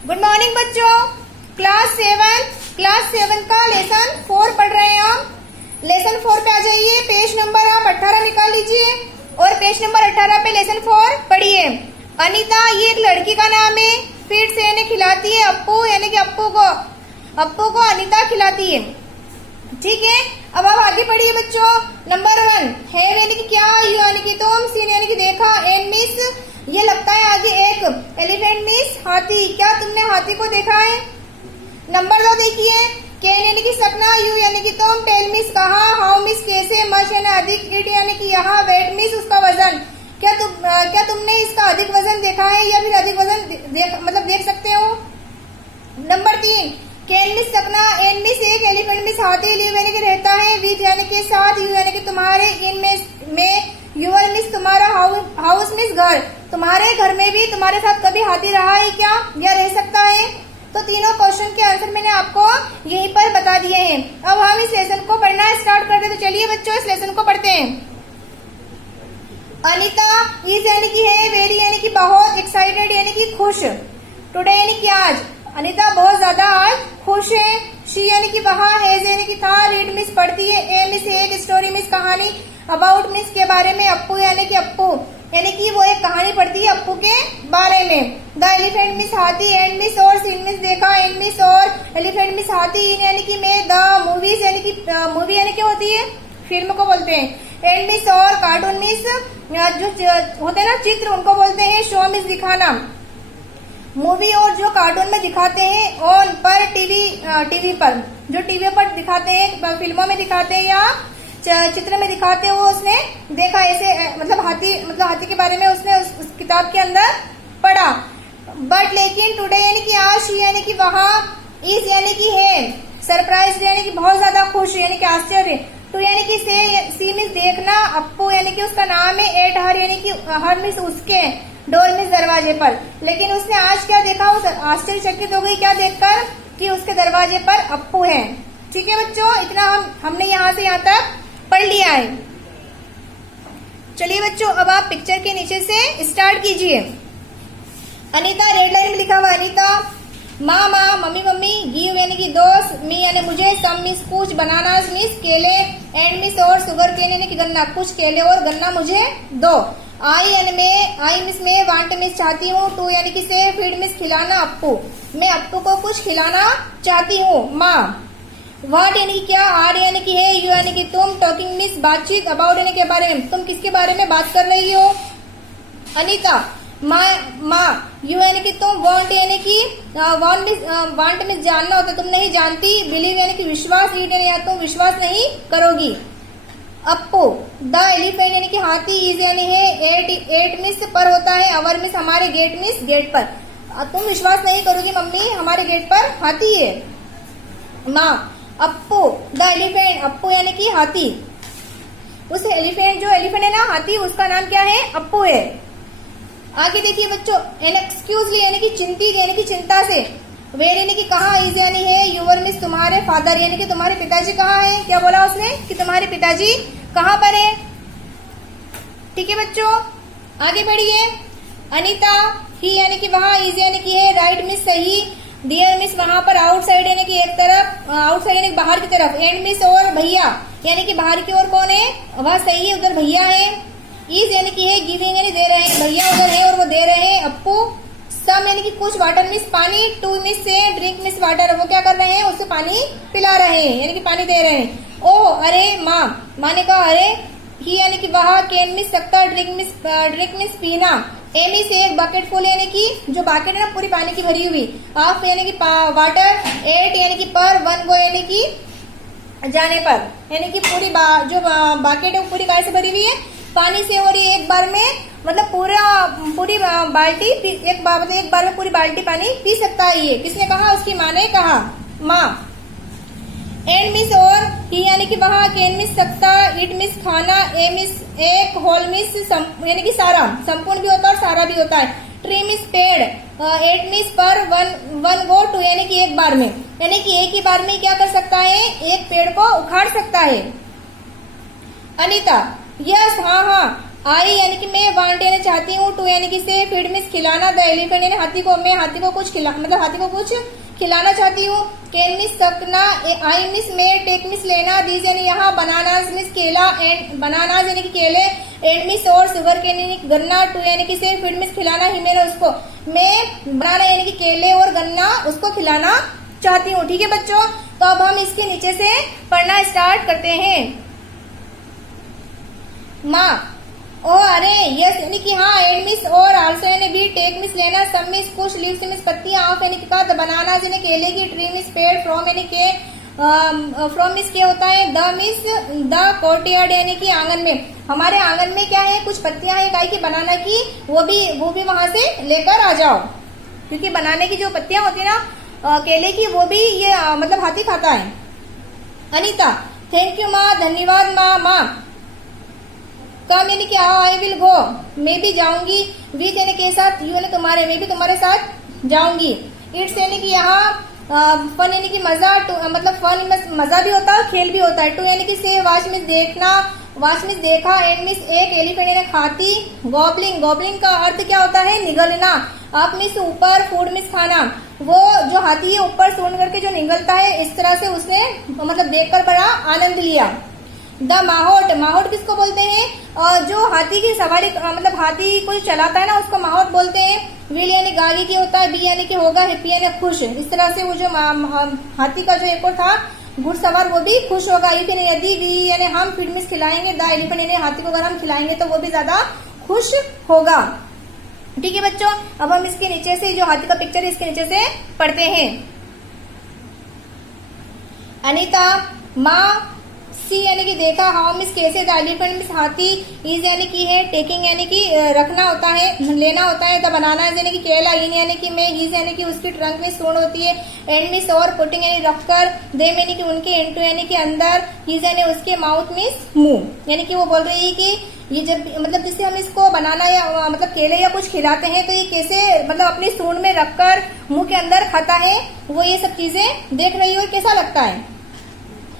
Good morning बच्चों। Class seven का lesson 4 पढ़ रहे हैं हम। लेसन 4 पे आ जाइए। पेज नंबर आप 18 निकाल लीजिए और पेज नंबर 18 पे लेसन 4 पढ़िए। अनीता ये एक लड़की का नाम है। फीड से यानी खिलाती है अप्पू, यानी कि अप्पू को अनीता खिलाती है। ठीक है, अब आप आगे पढ़िए बच्चों। नंबर 1 है यानी कि क्या, यू यानी कि तुम, सीन यानी कि देखा, एन मिस ये लगता है आगे एक, एलिफेंट मिस हाथी, क्या तुमने हाथी को देखा है। नंबर 2 देखिए, कैन यानी कि सकना, यू यानी कि तुम, टेल मिस कहा, हाउ मिस कैसे, मच यानी अधिक, इट यानी कि यहाँ, वेट मिस उसका वजन, क्या तुमने इसका अधिक वजन देखा है या फिर अधिक वजन देख सकते हो। नंबर 3 कैन मिस सकना, एन मिस एक, एलिफेंट मिस हाथी, लिव यानी कि रहता है, विथ यानी के साथ, यू यानी कि तुम्हारे, इन में यूर मिस तुम्हारा, हाउस मिस घर, तुम्हारे घर में भी तुम्हारे साथ कभी हाथी रहा है क्या या रह सकता है। तो तीनों क्वेश्चन के आंसर मैंने आपको यहीं पर बता दिए हैं। अब हम इस लेसन को पढ़ना स्टार्ट करते हैं। तो चलिए बच्चों इस लेसन को पढ़ते हैं। अनीता इज यानी कि है, वेरी यानी कि बहुत, एक्साइटेड यानी कि खुश, टुडे यानी कि आज, अनीता बहुत ज्यादा आज खुश है। शी यानी कि वहाँ, हैज यानी कि था, रीड मिस पढ़ती है, ए मिस एक, स्टोरी मिस कहानी, अबाउट मिस के बारे में, अप्पू यानी कि अप्पू यानी कि वो एक कहानी पढ़ती है अप्पू के बारे में। द एलिफेंट मिस हाथी, एंड मिस और, सीन मिस देखा, एंड मिस और, एलिफेंट मिस हाथी, इन यानी कि मैं, द मूवीज यानी कि मूवी यानी कि होती है फिल्म को बोलते हैं, एंड मिस और, कार्टून मिस जो होते हैं ना चित्र उनको बोलते हैं, शो मिस दिखाना, मूवी और जो कार्टून में दिखाते हैं, ऑन पर टीवी पर जो टीवी पर दिखाते हैं, फिल्मों में दिखाते हैं या चित्र में दिखाते हो, उसने देखा ऐसे, हाथी के बारे में उसने उस किताब के अंदर पढ़ा। बट लेकिन टुडे यानी कि आज, शी यानी कि वहाँ, इज यानी कि है, सरप्राइज यानी कि बहुत ज्यादा खुश यानी कि आश्चर्य, टू यानी कि सी मिस देखना, अप्पू यानी कि उसका नाम है, एट हर यानी कि हर मिस उसके, डोर मिस दरवाजे पर। लेकिन उसने आज क्या देखा, वो आश्चर्यचकित हो गई क्या देखकर कि उसके दरवाजे पर अप्पू है। ठीक है बच्चों, इतना हमने यहाँ से यहाँ तक पढ़ लिया है। चलिए बच्चों अब आप पिक्चर के नीचे से स्टार्ट कीजिए। अनीता रेड लाइन में लिखा हुआ, अनीता माँ मम्मी, गिव यानी कि दोस्त, मी यानी मुझे, सम मिस कुछ, बनाना मिस केले, एंड मिस और, शुगर केन यानी कि गन्ना, कुछ केले और गन्ना मुझे दो। आई यानी मैं, आई मिस मैं, वांट मिस चाहती हूँ, टू यानी कि से, फीड मिस खिलाना अप्पू, मैं अप्पू को कुछ खिलाना चाहती हूँ। माँ व्हाट यानी कि क्या, आर यानी कि है, यू यानी कि तुम, टॉकिंग मिस बातचीत, अबाउट यानी के बारे में, तुम किसके बारे में बात कर रही हो। अनीता माँ यू यानी कि तुम, वांट यानी कि वांट मिस जानना होता, तुम नहीं जानती, बिलीव यानी कि विश्वास, ईट यानी तुम विश्वास नहीं करोगी। अप्पू द एलिफेंट यानी कि हाथी, इज यानी है, एट मिस पर होता है, अवर मिस हमारे, गेट मिस गेट पर, तुम विश्वास नहीं करोगी मम्मी हमारे गेट पर हाथी है। माँ अप्पू द एलिफेंट, अप्पू यानी कि हाथी, उस एलिफेंट जो एलिफेंट है ना हाथी, उसका नाम क्या है, अप्पू है। आगे देखिए बच्चों, एन एक्सक्यूजली यानी कि चिंतित यानी कि चिंता से, वेर यानी कि कहाँ, इज यानी है, यूवर मिस तुम्हारे, फादर यानी कि तुम्हारे पिताजी कहाँ है, क्या बोला उसने कि तुम्हारे पिताजी कहाँ पर है। ठीक है बच्चों आगे बढ़िए। अनीता ही यानी कि वहाँ, इज यानी कि है, राइट मिस सही, डियर मिस वहां पर, आउटसाइड यानी कि एक तरफ, आउटसाइड यानी बाहर की तरफ, एंड मिस और, भैया यानी कि बाहर की ओर कौन है, वह सही है, उधर भैया है। इज यानी कि है, गिविंग यानी दे रहे हैं, भैया उधर है और वो दे रहे हैं अप्पू। सम यानी कि कुछ, वाटर मिस पानी, टू मिस से, ड्रिंक मिस वाटर, वो क्या कर रहे हैं, उससे पानी पिला रहे हैं यानी कि पानी दे रहे हैं। ओह अरे माँ ने कहा अरे, ही यानी कि वहाँ, कैन मिस सकता, ड्रिंक मिस पीना, एमी से एक बकेट फुल यानी कि जो बकेट है ना पूरी पानी की भरी हुई, हाफ यानी कि वाटर, एट यानी कि पर, वन गो यानी कि जाने पर, यानी कि पूरी जो बकेट है वो पूरी काय से भरी हुई है, पानी से, और ये एक बार में पूरी बाल्टी एक बार में पूरी बाल्टी पानी पी सकता है ये, किसने कहा, उसकी माँ ने कहा। माँ एंड मिस और, ही यानी कि वहाँ, कैन मिस सकता, इट मिस खाना, ए मिस एक, होल मिस यानी कि सारा, संपूर्ण भी होता है और सारा भी होता है, ट्री मिस पेड़, एट मिस पर, वन गो टू यानी कि एक बार में, यानी कि एक ही बार में क्या कर सकता है, एक पेड़ को उखाड़ सकता है। अनीता यस हाँ आई यानी कि मैं, वांट यानी चाहती हूँ, टू यानी कि से, फीड मीन्स खिलाना, द एलिफेंट यानी हाथी को, मैं हाथी को कुछ मतलब हाथी को कुछ खिलाना चाहती हूँ। कैन मीन्स सकना, आई मीन्स मैं, टेक मीन्स लेना, दीज यानी यहाँ, बनानास मीन्स केला, एंड बनानास यानी कि केले, एंड मीन्स और, शुगर केन यानी गन्ना, टू यानी कि से, फीड मीन्स खिलाना, ही मैंने उसको, मैं बनाना यानी कि केले और गन्ना उसको खिलाना चाहती हूँ। ठीक है बच्चों, तो अब हम इसके नीचे से पढ़ना स्टार्ट करते हैं। माँ, ओ अरे, यस यानी कि हाँ, एड मिस और, आल्सो यानी भी, टेक मिस लेना, सब मिस कुछ, लीव्स मिस पत्तियां, ऑफ यानी कि का, बनाना यानी केले की, ट्री मिस पेड़, फ्रॉम यानी के, फ्रॉम मिस क्या होता है, द मिस द कोर्टयार्ड यानी कि आंगन में, हमारे आंगन में क्या है, कुछ पत्तियां हैं गाय की, बनाना की, वो भी वहां से लेकर आ जाओ, क्योंकि बनाने की जो पत्तियां होती है ना केले की, वो भी ये मतलब हाथी खाता है। अनीता, थैंक यू माँ, धन्यवाद माँ। माँ, कम यानी कि आओ, आई विल गो, मैं भी जाऊंगी, विथ यानी के साथ, यू यानी तुम्हारे, मैं भी तुम्हारे साथ जाऊंगी। इट्स यानी कि यहाँ, फन यानी कि मजा, मतलब फन मजा भी होता है, खेल भी होता है। टू यानी कि से, वाच मिस देखना, वाच मिस देखा, एंड मिस एक, एलिफेंट यानी हाथी, गॉबलिंग, गॉबलिंग का अर्थ क्या होता है, निगलना, अप मिस ऊपर, फूड मिस खाना, वो जो हाथी है ऊपर सूंड करके जो निगलता है, इस तरह से उसने मतलब देखकर बड़ा आनंद लिया। द माहौट, माहौट किसको बोलते हैं, जो हाथी की सवारी मतलब हाथी कोई चलाता है ना, उसको माहौट बोलते हैं। विल यानी गागी की होता है, बी यानी कि होगा, हैप्पी यानी खुश, इस तरह से वो जो हाथी का जो एक और था घुड़सवार, वो भी खुश होगा। इफ यानी यदि, वी यानी हम, फीड मिस खिलाएंगे, द एलिफेंट यानी हाथी को अगर हम खिलाएंगे तो वो भी ज्यादा खुश होगा। ठीक है बच्चों, अब हम इसके नीचे से जो हाथी का पिक्चर है इसके नीचे से पढ़ते हैं। अनीता, माँ, सी यानी कि देखा, हाउ मिस कैसे, द एलिफेंट मिस हाथी, इज यानी कि है, टेकिंग यानी कि रखना होता है, लेना होता है, द बनाना यानी कि केला, इन यानी कि मैं, हीज यानी कि उसकी ट्रंक में सूंड होती है, एंड मिस और, पुटिंग यानी रखकर, देम यानी कि उनके, इनटू यानी कि अंदर, हीज यानी उसके, माउथ मिस मुंह, यानी कि वो बोल रही है कि ये जब मतलब जिससे हम इसको बनाना या मतलब केले या कुछ खिलाते हैं तो ये कैसे मतलब अपनी सूंड में रखकर मुंह के अंदर खाता है, वो ये सब चीजें देख रही है और कैसा लगता है।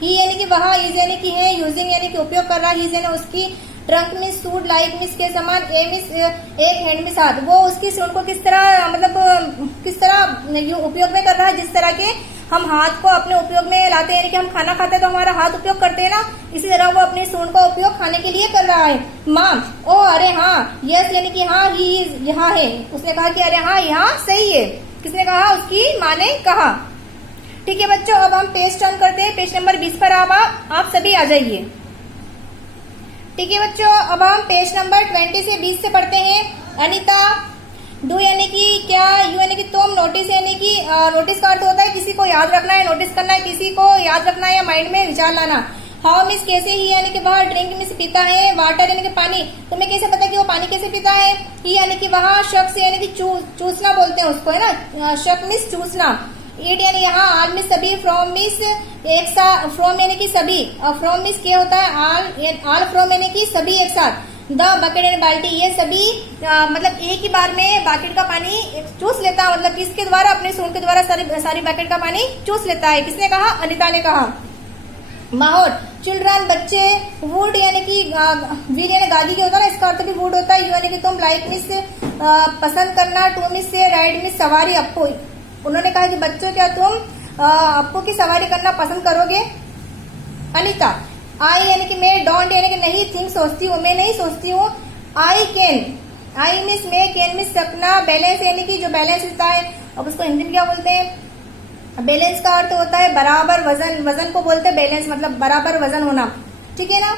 ही यानी कि वहाँ, इज यानी कि है, यूजिंग यानी कि उपयोग कर रहा है, हीज यानी उसकी, trunk miss suit, like miss के समान, ए मिस एक, हैंड मिस हाथ, वो उसकी सूंड को किस तरह मतलब किस तरह उपयोग में कर रहा है, जिस तरह के हम हाथ को अपने उपयोग में लाते हैं, यानी कि हम खाना खाते हैं तो हमारा हाथ उपयोग करते हैं ना, इसी तरह वो अपनी सूंड का उपयोग खाने के लिए कर रहा है। माँ, ओ अरे हाँ, यस यानी कि हाँ, ही इज यहाँ है, उसने कहा कि अरे हाँ यहाँ सही है, किसने कहा, उसकी माँ ने कहा। ठीक है बच्चों, अब हम पेज टर्न करते हैं, पेज नंबर 20 पर आप सभी आ जाइए। ठीक है बच्चों, अब हम पेज नंबर 20 से 20 से पढ़ते हैं। अनीता, डू यानी कि क्या, यू यानी कि तुम, नोटिस यानी कि नोटिस का अर्थ होता है किसी को याद रखना है, नोटिस करना है, किसी को याद रखना है या माइंड में विचार लाना। हाउ मिस कैसे, ही यानी कि वह, ड्रिंक मिस पीता है, वाटर यानी कि पानी, तुम्हें कैसे पता कि वो पानी कैसे पीता है, ही यानी कि वहाँ, शख्स यानी कि चूसना बोलते हैं उसको, है ना, शक मिस चूसना। इट यानी यहाँ, आल मिस सभी, फ्रॉम मिस एक साथ, फ्रॉम यानी कि सभी, फ्रॉम मिस क्या होता है, आल फ्रॉम यानी कि सभी एक साथ, द बकेट यानी बाल्टी, ये सभी मतलब एक ही बार में बकेट का पानी चूस लेता है, मतलब किसके द्वारा, अपने सूंड के द्वारा सारी बकेट का पानी चूस लेता है। किसने कहा, अनीता ने कहा। माहौल, चिल्ड्रन बच्चे, वुड यानी कि व्हील यानी गागी के होता है ना, इसका अर्थ भी वुड होता है। यू यानी कि तुम, लाइक मिस पसंद करना, टू मिस से, राइड मिस सवारी, अप्पू, उन्होंने कहा कि बच्चों क्या तुम अप्पू की सवारी करना पसंद करोगे। अनीता, आई यानी कि मैं, डोंट यानी कि नहीं, थिंक सोचती हूँ, मैं नहीं सोचती हूँ। आई कैन, आई मिस मैं, कैन मिस सपना, बैलेंस यानी कि जो बैलेंस होता है, अब उसको हिंदी में क्या बोलते हैं, बैलेंस का अर्थ होता है बराबर वजन, वजन को बोलते हैं बैलेंस, मतलब बराबर वजन होना। ठीक है ना।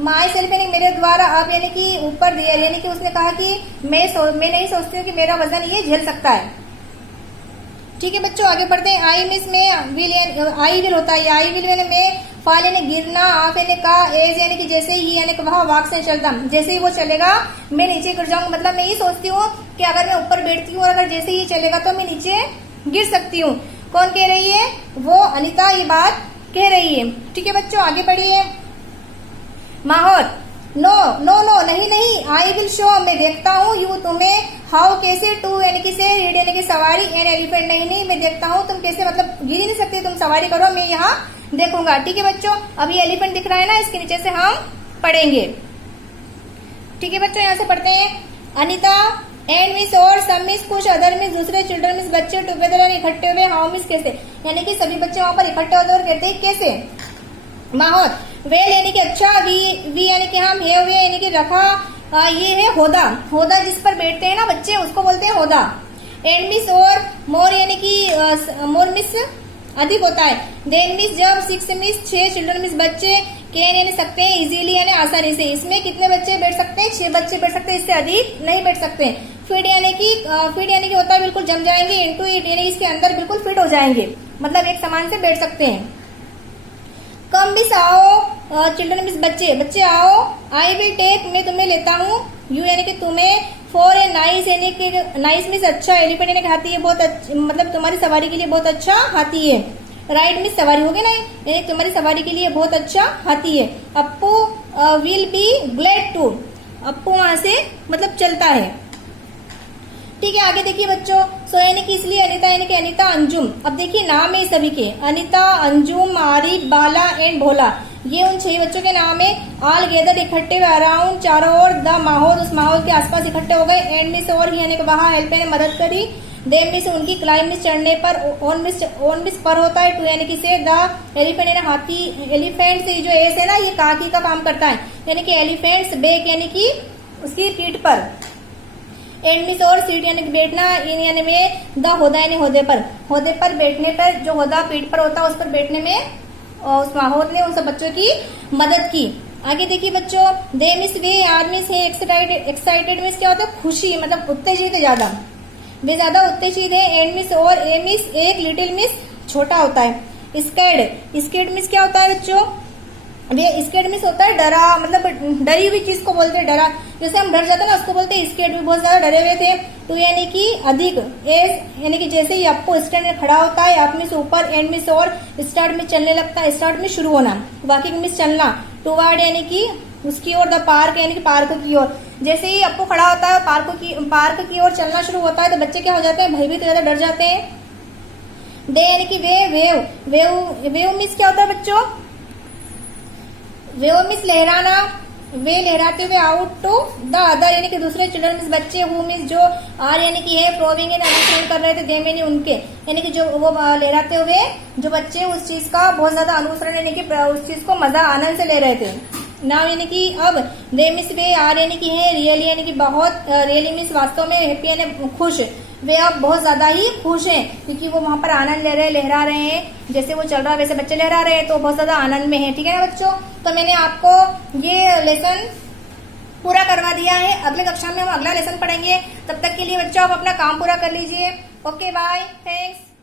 माई सेल्फ यानी मेरे द्वारा, अब यानी कि ऊपर, यानी कि उसने कहा कि मैं नहीं सोचती हूँ कि मेरा वजन ये झेल सकता है। ठीक है बच्चों, आगे बढ़ते हैं। आई मिस में, विल आई विल होता है, आई विल यानी मैं, फाल यानी गिरना, आप यानी का, एज यानी कि जैसे ही, यानी कि वहाँ वाक से चलता, जैसे ही वो चलेगा मैं नीचे गिर जाऊंगा, मतलब मैं ये सोचती हूँ कि अगर मैं ऊपर बैठती हूँ और अगर जैसे ही चलेगा तो मैं नीचे गिर सकती हूँ। कौन कह रही है, वो अनीता ये बात कह रही है। ठीक है बच्चों, आगे बढ़िए। माहौल, नो नो नो, नहीं नहीं, आई विल शो, मैं देखता हूँ, यू तुम्हें, हाउ कैसे, टू यानी कि से, रीड यानी कि सवारी, एन एलिफेंट, नहीं नहीं मैं देखता हूँ, तुम कैसे मतलब गिर ही नहीं सकती, तुम सवारी करो, मैं यहाँ देखूंगा। ठीक है बच्चों, अभी एलिफेंट दिख रहा है ना, इसके नीचे से हम पढ़ेंगे। ठीक है बच्चों, यहाँ से पढ़ते हैं। अनिता एंड मिस और सम मिस कुछ अदर मिस दूसरे चिल्ड्रन मिस बच्चे टुगेदर यानी इकट्ठे हुए, हाउ मिस कैसे, यानी कि सभी बच्चे वहां पर इकट्ठे होते और कहते हैं कैसे। माहौत वेल यानी कि अच्छा, वी यानी कि हम, हे हुए यानी कि रखा, ये है होदा, होदा जिस पर बैठते हैं ना बच्चे उसको बोलते हैं होदा। एंड मिस और मोर यानी कि मोर मिस अधिक होता है। देन मिस जब, सिक्स मिस 6 चिल्ड्रन मिस बच्चे, कैन यानी सकते हैं, इजीली यानी आसानी से। इसमें कितने बच्चे बैठ सकते हैं, 6 बच्चे बैठ सकते हैं, इससे अधिक नहीं बैठ सकते। फिट यानी कि होता है बिल्कुल जम जाएंगे, इनटू इट यानी इसके अंदर बिल्कुल फिट हो जाएंगे, मतलब एक समान से बैठ सकते हैं। कम मिस आओ, चिल्ड्रन मिस बच्चे आओ। आई विल टेक मैं तुम्हें लेता हूँ, यू यानी कि तुम्हें। फॉर ए नाइस यानी कि नाइस मिस अच्छा, एलिफेंट यानी कि हाथी है बहुत अच्छा, मतलब तुम्हारी सवारी के लिए बहुत अच्छा हाथी है। राइट मिस सवारी हो गई ना, यानी तुम्हारी सवारी के लिए बहुत अच्छा हाथी है। Appu will be glad to, Appu वहां से मतलब चलता है। ठीक है, आगे देखिए बच्चों। सो यानी कि इसलिए अनिता यानी कि अनिता, अंजुम। अब देखिए नाम है सभी के, अनिता, अंजुम, आरिफ, बाला एंड भोला, ये उन 6 बच्चों के नाम है। ऑल गेदर इकट्ठे हुए, अराउंड चारों ओर, द माहौल उस माहौल के आसपास इकट्ठे हो गए। एंड मिस और यानी कि वहां हेल्प ने मदद करी। देम मिस उनकी, क्लाइम मिस चढ़ने पर, ओन मिस पर होता है। टू यानी कि से, द एलिफेंट यानी हाथी, एलिफेंट से जो एस है ना ये काकी का काम करता है, यानी कि एलिफेंट्स बेक यानी कि उसकी पीठ पर। एंड मिस और सीट यानी कि बैठना, इन यानी में द होदा यानी होदे पर बैठने पर, जो होदा पीठ पर होता है उस पर बैठने में उस माहौल ने उन सब बच्चों की मदद की। आगे देखिए बच्चों। दे मिस वे आर मिस है, एक्साइटेड मिस क्या होता है, खुशी, मतलब उत्तेजित है ज्यादा, वे ज्यादा उत्तेजित है। एंड मिस और ए मिस एक, लिटिल मिस छोटा होता है। स्कैर्ड मिस क्या होता है बच्चों, वे स्कैर्ड मिस होता है डरा, मतलब डरी हुई चीज को बोलते हैं डरा, जैसे हम डर जाते हैं ना उसको बोलते हैं स्कैर्ड, भी बहुत ज्यादा डरे हुए थे। तो यानी कि अधिक, एस यानी कि जैसे ही आपको स्टैंड में खड़ा होता है, आप मिस ऊपर, एंड मिस और स्टार्ट में चलने लगता है, स्टार्ट में शुरू होना, वॉकिंग मिस चलना। टुवर्ड यानी कि उसकी ओर, द पार्क यानी कि पार्क की ओर, जैसे ही आपको खड़ा होता है पार्क की ओर चलना शुरू होता है तो बच्चे क्या हो जाते हैं, भयभीत ज्यादा डर जाते हैं। दे यानी कि वेव मिस क्या होता है बच्चों, वेव मिस लहराना, वे लहराते हुए। आउट टू द अदर यानी कि दूसरे चिल्ड्रन मिस बच्चे, हु मिस जो, आर यानी कि है, प्रोविंग यानी अनुसरण कर रहे थे, देम यानी उनके, यानी कि जो वो लहराते हुए जो बच्चे उस चीज का बहुत ज्यादा अनुसरण यानी कि उस चीज को मजा आनंद से ले रहे थे। नाउ यानी कि अब, दे मिस वे आर यानी कि है, रियली यानी कि बहुत, रियली मिस वास्तव में, हैप्पी यानी खुश, वे अब बहुत ज्यादा ही खुश हैं क्योंकि वो वहां पर आनंद ले रहे हैं, लहरा रहे हैं, जैसे वो चल रहा है वैसे बच्चे लहरा रहे हैं, तो बहुत ज्यादा आनंद में है। ठीक है ना बच्चों, तो मैंने आपको ये लेसन पूरा करवा दिया है। अगले कक्षा में हम अगला लेसन पढ़ेंगे, तब तक के लिए बच्चों आप अपना काम पूरा कर लीजिए। Okay bye, thanks.